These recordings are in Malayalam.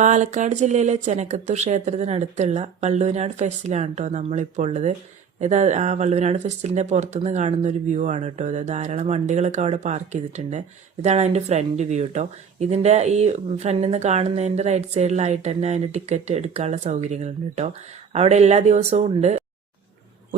പാലക്കാട് ജില്ലയിലെ ചെനക്കത്തൂർ ക്ഷേത്രത്തിനടുത്തുള്ള വള്ളുവനാട് ഫെസ്റ്റിലാണ് കേട്ടോ നമ്മളിപ്പോൾ ഉള്ളത്. ഇത് ആ വള്ളുവനാട് ഫെസ്റ്റിലിൻ്റെ പുറത്തുനിന്ന് കാണുന്ന ഒരു വ്യൂ ആണ് കേട്ടോ. ഇത് ധാരാളം വണ്ടികളൊക്കെ അവിടെ പാർക്ക് ചെയ്തിട്ടുണ്ട്. ഇതാണ് അതിൻ്റെ ഫ്രണ്ട് വ്യൂ കേട്ടോ. ഇതിൻ്റെ ഈ ഫ്രണ്ടിൽ നിന്ന് കാണുന്നതിൻ്റെ റൈറ്റ് സൈഡിലായിട്ട് തന്നെ അതിൻ്റെ ടിക്കറ്റ് എടുക്കാനുള്ള സൗകര്യങ്ങളുണ്ട് കേട്ടോ. അവിടെ എല്ലാ ദിവസവും ഉണ്ട്.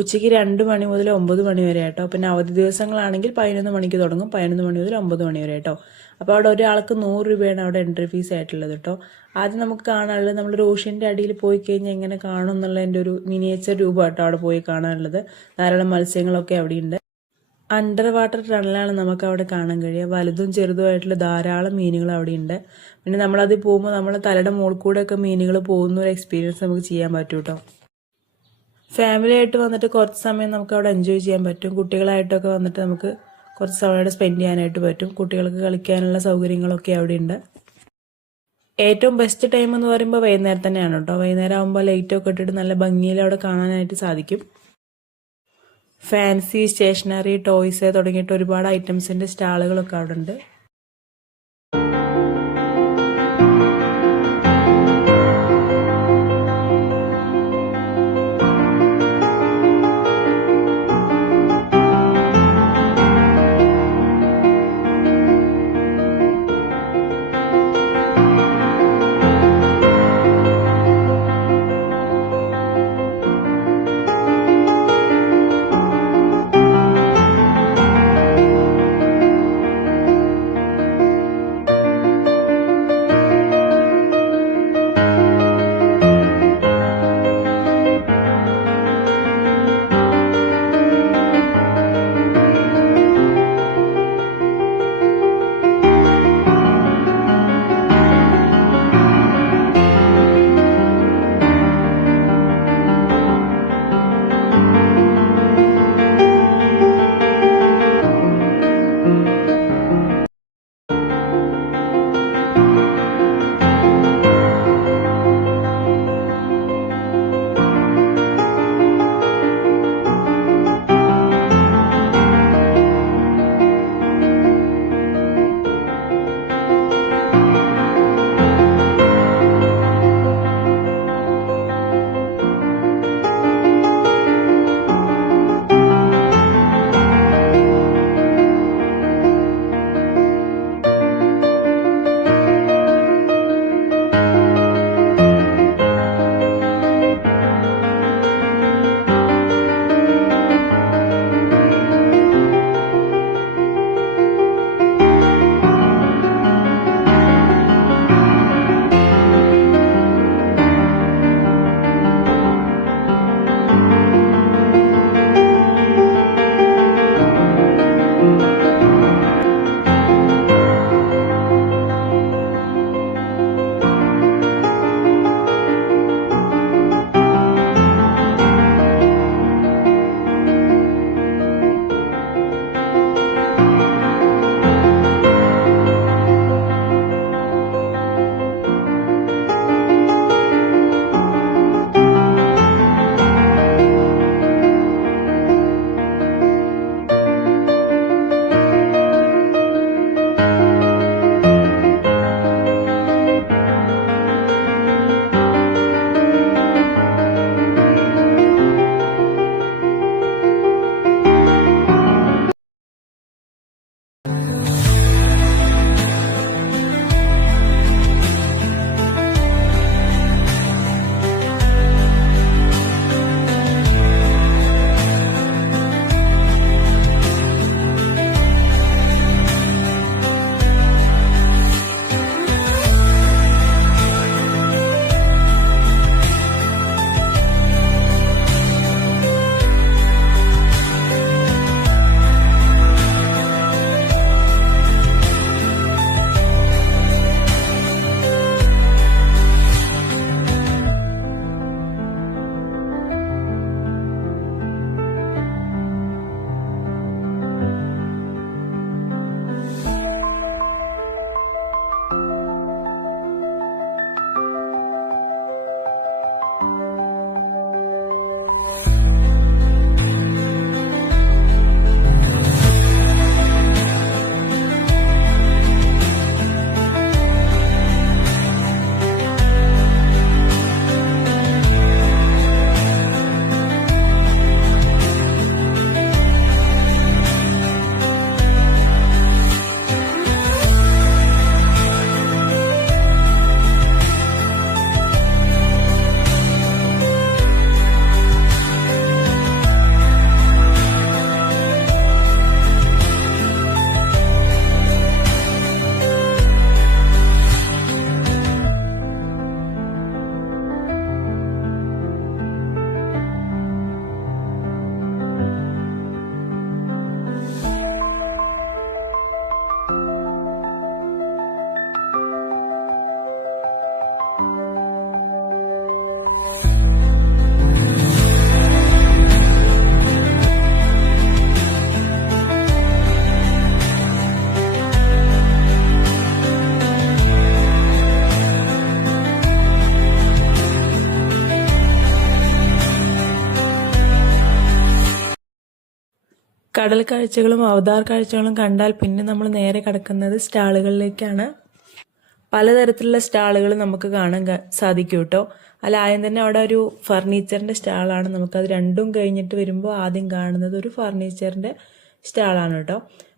ഉച്ചയ്ക്ക് 2 മണി മുതൽ 9 മണി വരെ കേട്ടോ. പിന്നെ അവധി ദിവസങ്ങളാണെങ്കിൽ 11 മണിക്ക് തുടങ്ങും, 11 മണി മുതൽ 9 മണി വരെ കേട്ടോ. അപ്പോൾ അവിടെ ഒരാൾക്ക് 100 രൂപയാണ് അവിടെ എൻട്രി ഫീസ് ആയിട്ടുള്ളത് കേട്ടോ. ആദ്യം നമുക്ക് കാണാനുള്ളത് നമ്മളൊരു ഓഷ്യൻ്റെ അടിയിൽ പോയി കഴിഞ്ഞാൽ എങ്ങനെ കാണും എന്നുള്ളതിൻ്റെ ഒരു മിനിയേച്ചർ രൂപം കേട്ടോ അവിടെ പോയി കാണാനുള്ളത്. ധാരാളം മത്സ്യങ്ങളൊക്കെ അവിടെയുണ്ട്. അണ്ടർ വാട്ടർ ടണലാണ് നമുക്ക് അവിടെ കാണാൻ കഴിയുക. വലുതും ചെറുതുമായിട്ടുള്ള ധാരാളം മീനുകൾ അവിടെയുണ്ട്. പിന്നെ നമ്മളതിൽ പോകുമ്പോൾ നമ്മളെ തലയുടെ മുകളിൽ കൂടെയൊക്കെ മീനുകൾ പോകുന്ന ഒരു എക്സ്പീരിയൻസ് നമുക്ക് ചെയ്യാൻ പറ്റും കേട്ടോ. ഫാമിലി ആയിട്ട് വന്നിട്ട് കുറച്ച് സമയം നമുക്ക് അവിടെ എൻജോയ് ചെയ്യാൻ പറ്റും. കുട്ടികളായിട്ടൊക്കെ വന്നിട്ട് നമുക്ക് കുറച്ച് സമയം അവിടെ സ്പെൻഡ് ചെയ്യാനായിട്ട് പറ്റും. കുട്ടികൾക്ക് കളിക്കാനുള്ള സൗകര്യങ്ങളൊക്കെ അവിടെ ഉണ്ട്. ഏറ്റവും ബെസ്റ്റ് ടൈം എന്ന് പറയുമ്പോൾ വൈകുന്നേരം തന്നെയാണ് കേട്ടോ. വൈകുന്നേരം ആകുമ്പോൾ ലൈറ്റൊക്കെ ഇട്ടിട്ട് നല്ല ഭംഗിയിൽ അവിടെ കാണാനായിട്ട് സാധിക്കും. ഫാൻസി, സ്റ്റേഷനറി, ടോയ്സ് തുടങ്ങിയിട്ട് ഒരുപാട് ഐറ്റംസിൻ്റെ സ്റ്റാളുകളൊക്കെ അവിടെ ഉണ്ട്. കടൽ കാഴ്ചകളും അവതാർ കാഴ്ചകളും കണ്ടാൽ പിന്നെ നമ്മൾ നേരെ കടക്കുന്നത് സ്റ്റാളുകളിലേക്കാണ്. പലതരത്തിലുള്ള സ്റ്റാളുകൾ നമുക്ക് കാണാൻ സാധിക്കും കേട്ടോ. അല്ല ആദ്യം തന്നെ അവിടെ ഒരു ഫർണിച്ചറിന്റെ സ്റ്റാളാണ്. നമുക്കത് രണ്ടും കഴിഞ്ഞിട്ട് വരുമ്പോൾ ആദ്യം കാണുന്നത് ഒരു ഫർണിച്ചറിന്റെ സ്റ്റാളാണ് കേട്ടോ.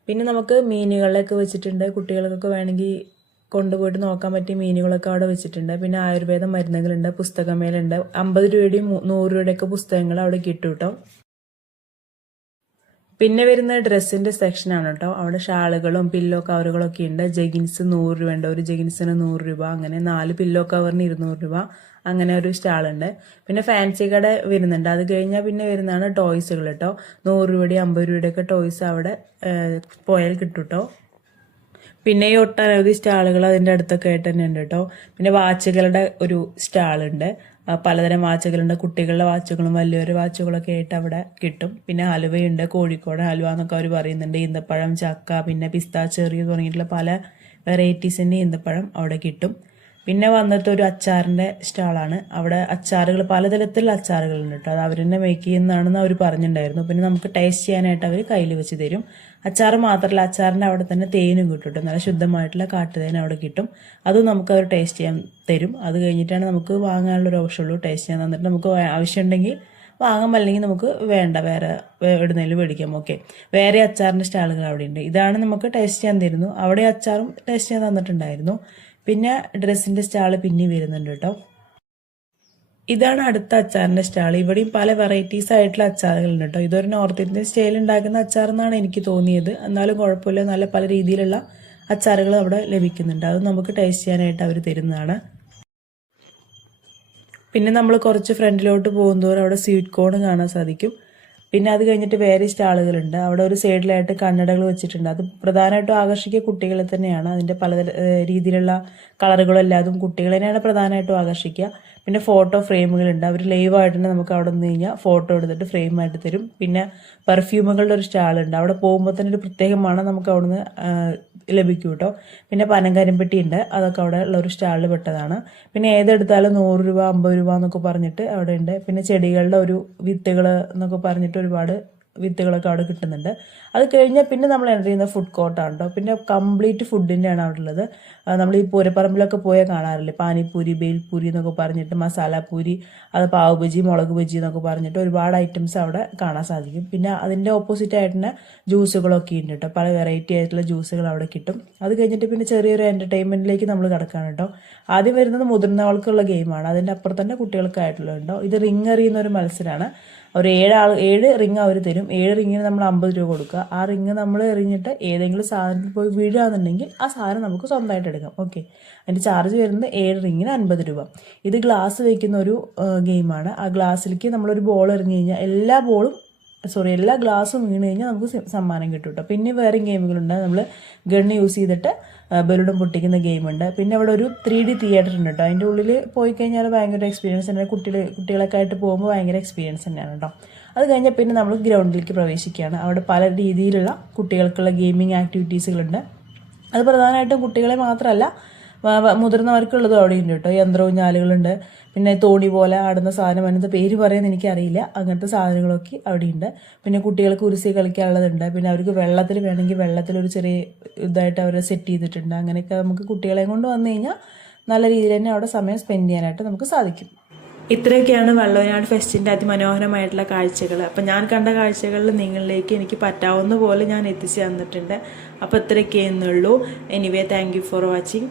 പിന്നെ നമുക്ക് മീനുകളൊക്കെ വെച്ചിട്ടുണ്ട്. കുട്ടികൾക്കൊക്കെ വേണമെങ്കിൽ കൊണ്ടുപോയിട്ട് നോക്കാൻ പറ്റിയ മീനുകളൊക്കെ അവിടെ വെച്ചിട്ടുണ്ട്. പിന്നെ ആയുർവേദ മരുന്നുകളുണ്ട്, പുസ്തകമേലുണ്ട്. 50 രൂപയുടെയും 100 രൂപയുടെയൊക്കെ പുസ്തകങ്ങൾ അവിടെ കിട്ടും കേട്ടോ. പിന്നെ വരുന്ന ഡ്രസ്സിന്റെ സെക്ഷനാണ് കേട്ടോ. അവിടെ ഷാളുകളും പില്ലോ കവറുകളൊക്കെ ഉണ്ട്. ജഗിൻസ് 100 രൂപ ഉണ്ട്, ഒരു ജഗിൻസിന് 100 രൂപ, അങ്ങനെ 4 പില്ലോ കവറിന് 200 രൂപ, അങ്ങനെ ഒരു സ്റ്റാളുണ്ട്. പിന്നെ ഫാൻസി കട വരുന്നുണ്ട്. അത് കഴിഞ്ഞാൽ പിന്നെ വരുന്നതാണ് ടോയ്സുകൾ കേട്ടോ. 100 രൂപയുടെയും 50 രൂപയുടെയൊക്കെ ടോയ്സ് അവിടെ പോയാൽ കിട്ടും കേട്ടോ. പിന്നെ ഈ ഒട്ടനവധി സ്റ്റാളുകൾ അതിൻ്റെ അടുത്തൊക്കെ ആയിട്ട് തന്നെ ഉണ്ട് കേട്ടോ. പിന്നെ വാച്ചുകളുടെ ഒരു സ്റ്റാളുണ്ട്. പലതരം വാച്ചുകളുണ്ട്. കുട്ടികളുടെ വാച്ചുകളും വലിയൊരു വാച്ചുകളൊക്കെ ആയിട്ട് അവിടെ കിട്ടും. പിന്നെ ഹലുവയുണ്ട്, കോഴിക്കോട് ഹലുവ എന്നൊക്കെ അവർ പറയുന്നുണ്ട്. ഈന്തപ്പഴം, ചക്ക, പിന്നെ പിസ്താച്ചെറി തുടങ്ങിയിട്ടുള്ള പല വെറൈറ്റീസിൻ്റെ ഈന്തപ്പഴം അവിടെ കിട്ടും. പിന്നെ വന്നിട്ട് ഒരു അച്ചാറിൻ്റെ സ്റ്റാളാണ്. അവിടെ അച്ചാറുകൾ പലതരത്തിലുള്ള അച്ചാറുകളുണ്ട് കേട്ടോ. അത് അവർ തന്നെ മേക്ക് ചെയ്യുന്നതാണെന്ന് അവർ പറഞ്ഞിട്ടുണ്ടായിരുന്നു. പിന്നെ നമുക്ക് ടേസ്റ്റ് ചെയ്യാനായിട്ട് അവർ കയ്യിൽ വെച്ച് തരും. അച്ചാർ മാത്രമല്ല, അച്ചാറിൻ്റെ അവിടെ തന്നെ തേനും കിട്ടും കേട്ടോ. നല്ല ശുദ്ധമായിട്ടുള്ള കാട്ടുതേൻ അവിടെ കിട്ടും. അതും നമുക്ക് അവർ ടേസ്റ്റ് ചെയ്യാൻ തരും. അത് കഴിഞ്ഞിട്ടാണ് നമുക്ക് വാങ്ങാനുള്ളൊരു ആവശ്യമുള്ളൂ. ടേസ്റ്റ് ചെയ്യാൻ തന്നിട്ട് നമുക്ക് ആവശ്യമുണ്ടെങ്കിൽ വാങ്ങാം, അല്ലെങ്കിൽ നമുക്ക് വേണ്ട, വേറെ എവിടുന്നേലും മേടിക്കാം. ഓക്കെ, വേറെ അച്ചാറിൻ്റെ സ്റ്റാളുകൾ അവിടെ ഉണ്ട്. ഇതാണ് നമുക്ക് ടേസ്റ്റ് ചെയ്യാൻ തരുന്നു. അവിടെ അച്ചാറും ടേസ്റ്റ് ചെയ്യാൻ തന്നിട്ടുണ്ടായിരുന്നു. പിന്നെ ഡ്രസ്സിന്റെ സ്റ്റാള് പിന്നെ വരുന്നുണ്ട് കേട്ടോ. ഇതാണ് അടുത്ത അച്ചാറിന്റെ സ്റ്റാൾ. ഇവിടെയും പല വെറൈറ്റീസ് ആയിട്ടുള്ള അച്ചാറുകളുണ്ട് കേട്ടോ. ഇതൊരു നോർത്ത് ഇന്ത്യൻ സ്റ്റൈൽ ഉണ്ടാക്കുന്ന അച്ചാർ എന്നാണ് എനിക്ക് തോന്നിയത്. എന്നാലും കുഴപ്പമില്ല, നല്ല പല രീതിയിലുള്ള അച്ചാറുകൾ അവിടെ ലഭിക്കുന്നുണ്ട്. അത് നമുക്ക് ടേസ്റ്റ് ചെയ്യാനായിട്ട് അവർ തരുന്നതാണ്. പിന്നെ നമ്മൾ കുറച്ച് ഫ്രണ്ടിലോട്ട് പോകുന്നതോറും അവിടെ സ്വീറ്റ് കോൺ കാണാൻ സാധിക്കും. പിന്നെ അത് കഴിഞ്ഞിട്ട് വേറെ സ്റ്റാളുകളുണ്ട്. അവിടെ ഒരു സൈഡിലായിട്ട് കണ്ണടകൾ വെച്ചിട്ടുണ്ട്. അത് പ്രധാനമായിട്ടും ആകർഷിക്കുക കുട്ടികളെ തന്നെയാണ്. അതിൻ്റെ പല രീതിയിലുള്ള കളറുകളെല്ലാതും കുട്ടികളെ തന്നെയാണ് പ്രധാനമായിട്ടും ആകർഷിക്കുക. പിന്നെ ഫോട്ടോ ഫ്രെയിമുകളുണ്ട്. അവർ ലൈവായിട്ട് തന്നെ നമുക്ക് അവിടെ നിന്ന് കഴിഞ്ഞാൽ ഫോട്ടോ എടുത്തിട്ട് ഫ്രെയിമായിട്ട് തരും. പിന്നെ പെർഫ്യൂമുകളുടെ ഒരു സ്റ്റാളുണ്ട്. അവിടെ പോകുമ്പോൾ തന്നെ ഒരു പ്രത്യേക മണം നമുക്ക് അവിടെ നിന്ന് ലഭിക്കും കേട്ടോ. പിന്നെ പനങ്കരിമ്പെട്ടി ഉണ്ട്. അതൊക്കെ അവിടെ ഉള്ള ഒരു സ്റ്റാളിൽ പെട്ടതാണ്. പിന്നെ ഏതെടുത്താലും 100 രൂപ 50 രൂപ എന്നൊക്കെ പറഞ്ഞിട്ട് അവിടെ ഉണ്ട്. പിന്നെ ചെടികളുടെ ഒരു വിത്തുകൾ എന്നൊക്കെ പറഞ്ഞിട്ട് ഒരുപാട് വിത്തുകളൊക്കെ അവിടെ കിട്ടുന്നുണ്ട്. അത് കഴിഞ്ഞാൽ പിന്നെ നമ്മൾ എൻ്റർ ചെയ്യുന്ന ഫുഡ് കോർട്ടാണ് കേട്ടോ. പിന്നെ കംപ്ലീറ്റ് ഫുഡിൻ്റെയാണ് അവിടെ ഉള്ളത്. നമ്മൾ ഈ പൂരപ്പറമ്പിലൊക്കെ പോയാൽ കാണാറില്ലേ, പാനിപ്പൂരി, ബേൽപൂരി എന്നൊക്കെ പറഞ്ഞിട്ട്, മസാലപ്പൂരി, അത് പാവ് ബജി, മുളക് ബജി എന്നൊക്കെ പറഞ്ഞിട്ട് ഒരുപാട് ഐറ്റംസ് അവിടെ കാണാൻ സാധിക്കും. പിന്നെ അതിൻ്റെ ഓപ്പോസിറ്റ് ആയിട്ട് തന്നെ ജ്യൂസുകളൊക്കെ ഉണ്ട് കേട്ടോ. പല വെറൈറ്റി ആയിട്ടുള്ള ജ്യൂസുകൾ അവിടെ കിട്ടും. അത് കഴിഞ്ഞിട്ട് പിന്നെ ചെറിയൊരു എൻ്റർടൈൻമെൻറ്റിലേക്ക് നമ്മൾ കിടക്കുകയാണ് കേട്ടോ. ആദ്യം വരുന്നത് മുതിർന്നവർക്കുള്ള ഗെയിമാണ്. അതിൻ്റെ അപ്പുറത്ത് തന്നെ കുട്ടികൾക്കായിട്ടുള്ളതുണ്ടോ. ഇത് റിങ് എറിയുന്ന ഒരു മത്സരമാണ്. ഒരു 7 റിങ് അവർ തരും. 7 റിങ്ങിന് നമ്മൾ 50 രൂപ കൊടുക്കുക. ആ റിങ് നമ്മൾ എറിഞ്ഞിട്ട് ഏതെങ്കിലും സാധനത്തിൽ പോയി വീഴുകയാണെന്നുണ്ടെങ്കിൽ ആ സാധനം നമുക്ക് സ്വന്തമായിട്ട് എടുക്കാം. ഓക്കെ, അതിൻ്റെ ചാർജ് വരുന്നത് 7 റിങ്ങിന് 50 രൂപ. ഇത് ഗ്ലാസ് വയ്ക്കുന്ന ഒരു ഗെയിമാണ്. ആ ഗ്ലാസ്സിലേക്ക് നമ്മളൊരു ബോൾ എറിഞ്ഞു കഴിഞ്ഞാൽ എല്ലാ ഗ്ലാസ്സും വീണ് കഴിഞ്ഞാൽ നമുക്ക് സമ്മാനം കിട്ടും കേട്ടോ. പിന്നെ വേറെ ഗെയിമുകളുണ്ട്. നമ്മൾ ഗണ്ണ് യൂസ് ചെയ്തിട്ട് ബലൂണും പൊട്ടിക്കുന്ന ഗെയിമുണ്ട്. പിന്നെ അവിടെ ഒരു 3D തിയേറ്റർ ഉണ്ട് കേട്ടോ. അതിൻ്റെ ഉള്ളിൽ പോയി കഴിഞ്ഞാൽ ഭയങ്കര എക്സ്പീരിയൻസ് തന്നെ. കുട്ടികളൊക്കെ ആയിട്ട് പോകുമ്പോൾ ഭയങ്കര എക്സ്പീരിയൻസ് തന്നെയാണ് കേട്ടോ. അത് കഴിഞ്ഞാൽ പിന്നെ നമ്മൾ ഗ്രൗണ്ടിലേക്ക് പ്രവേശിക്കുകയാണ്. അവിടെ പല രീതിയിലുള്ള കുട്ടികൾക്കുള്ള ഗെയിമിംഗ് ആക്ടിവിറ്റീസുകളുണ്ട്. അത് പ്രധാനമായിട്ടും കുട്ടികളെ മാത്രമല്ല, മുതിർന്നവർക്കുള്ളതും അവിടെ ഉണ്ട് കേട്ടോ. യന്ത്രഊഞ്ഞാലുകളുണ്ട്. പിന്നെ തോണി പോലെ ആടുന്ന സാധനം, അതിൻ്റെ പേര് പറയാൻ എനിക്കറിയില്ല, അങ്ങനത്തെ സാധനങ്ങളൊക്കെ അവിടെയുണ്ട്. പിന്നെ കുട്ടികൾക്ക് ഉരുസി കളിക്കാനുള്ളതുണ്ട്. പിന്നെ അവർക്ക് വെള്ളത്തിൽ വേണമെങ്കിൽ വെള്ളത്തിലൊരു ചെറിയ ഇതായിട്ട് അവർ സെറ്റ് ചെയ്തിട്ടുണ്ട്. അങ്ങനെയൊക്കെ നമുക്ക് കുട്ടികളെ കൊണ്ട് വന്നു കഴിഞ്ഞാൽ നല്ല രീതിയിൽ തന്നെ അവിടെ സമയം സ്പെൻഡ് ചെയ്യാനായിട്ട് നമുക്ക് സാധിക്കും. ഇത്രയൊക്കെയാണ് വള്ളുവനാട് ഫെസ്റ്റിൻ്റെ അതിമനോഹരമായിട്ടുള്ള കാഴ്ചകൾ. അപ്പം ഞാൻ കണ്ട കാഴ്ചകളിൽ നിങ്ങളിലേക്ക് എനിക്ക് പറ്റാവുന്ന പോലെ ഞാൻ എത്തിച്ചു തന്നിട്ടുണ്ട്. അപ്പോൾ ഇത്രയൊക്കെയെന്നുള്ളൂ. Anyway, thank you for watching.